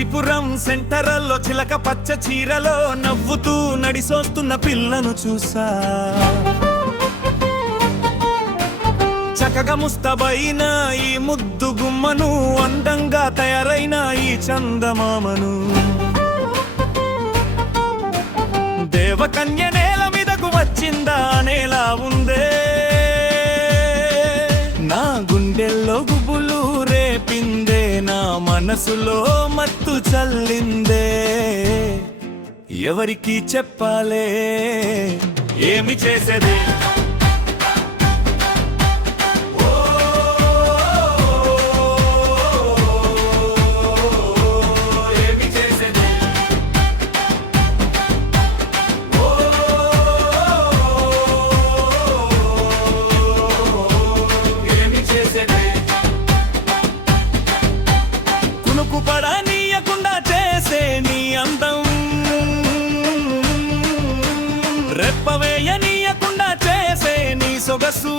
సిరిపురం సెంటరల్లో చిలక పచ్చ చీరలో నవ్వుతూ నడిసొస్తున్న పిల్లను చూసా. చక్కగా ముస్తబైన ఈ ముద్దు గుమ్మను, అందంగా తయారైన ఈ చందమామను, దేవకన్య నేల మీదకు వచ్చిందా నేలా ఉందే. నా గుండెల్లో గుబులు రేపిందే, నా మనసులో మత్తు చల్లిందే. ఎవరికి చెప్పాలే, ఏమి చేసేది? పడనీయకుండా చేసే నీ అందం, రెప్పవేయనీయకుండా చేసే నీ సొగసు,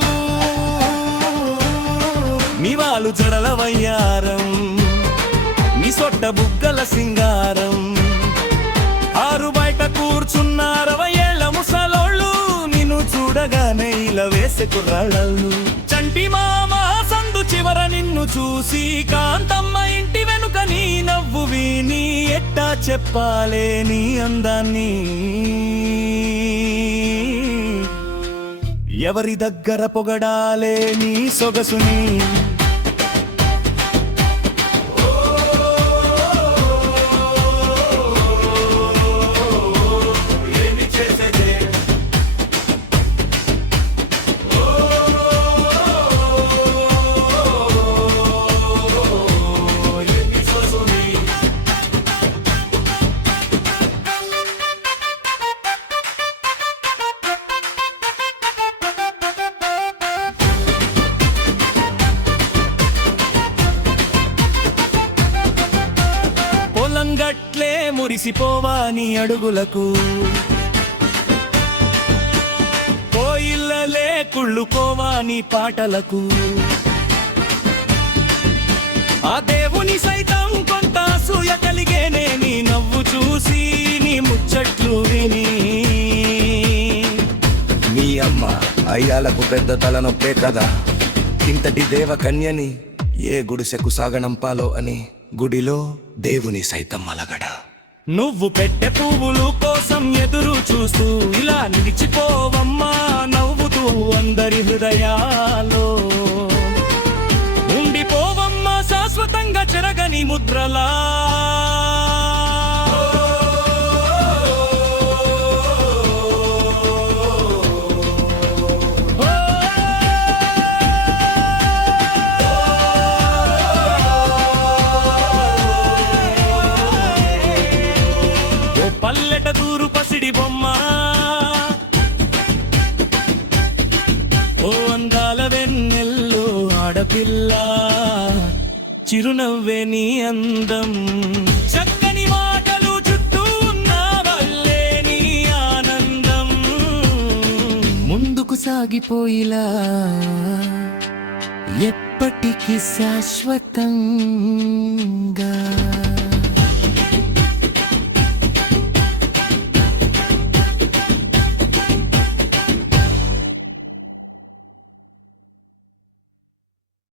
నీ వాలు జడల వయ్యారం, నీ సొట్ట బుగ్గల సింగారం, ఆరు బయట కూర్చున్న 60 ఏళ్ల ముసలోళ్ళు నిన్ను చూడగానే ఇలా వేసే కుర్రాళ్ళు. చంటి మామ సందు చివర నిన్ను చూసి, కాంతమ్మ ఇంటి వెనుక నీ నవ్వు విని, ఎట్టా చెప్పాలే నీ అందాన్ని? ఎవరి దగ్గర పొగడాలే నీ సొగసుని? గట్లే మురిసిపోవా నీ అడుగులకు, కోయిల్లలే కుళ్ళుకోవా నీ పాటలకు, ఆ దేవుని సైతం కొంత అసూయ కలిగేనే నీ నవ్వు చూసి, నీ ముచ్చట్లు విని. మీ అమ్మ అయ్యాలకు పెద్ద తలనొప్పే కదా, ఇంతటి దేవకన్యని ఏ గుడిసెకు సాగనంపాలో అని గుడిలో దేవుని సైతం అలగడ. నువ్వు పెట్టే పువ్వులు కోసం ఎదురు చూస్తూ ఇలా నిలిచిపోవమ్మా నవ్వుతూ అందరి హృదయాలో. ఉండిపోవమ్మా శాశ్వతంగా చెరగని ముద్రలా. పల్లెట దూరు పసిడి బొమ్మ, ఓ అందాల వెన్నెల్లో ఆడపిల్ల, చిరునవ్వే నీ అందం, చక్కని మాటలు చుట్టూ ఉన్న వల్లే నీ ఆనందం. ముందుకు సాగిపోయిలా ఎప్పటికీ శాశ్వతంగా.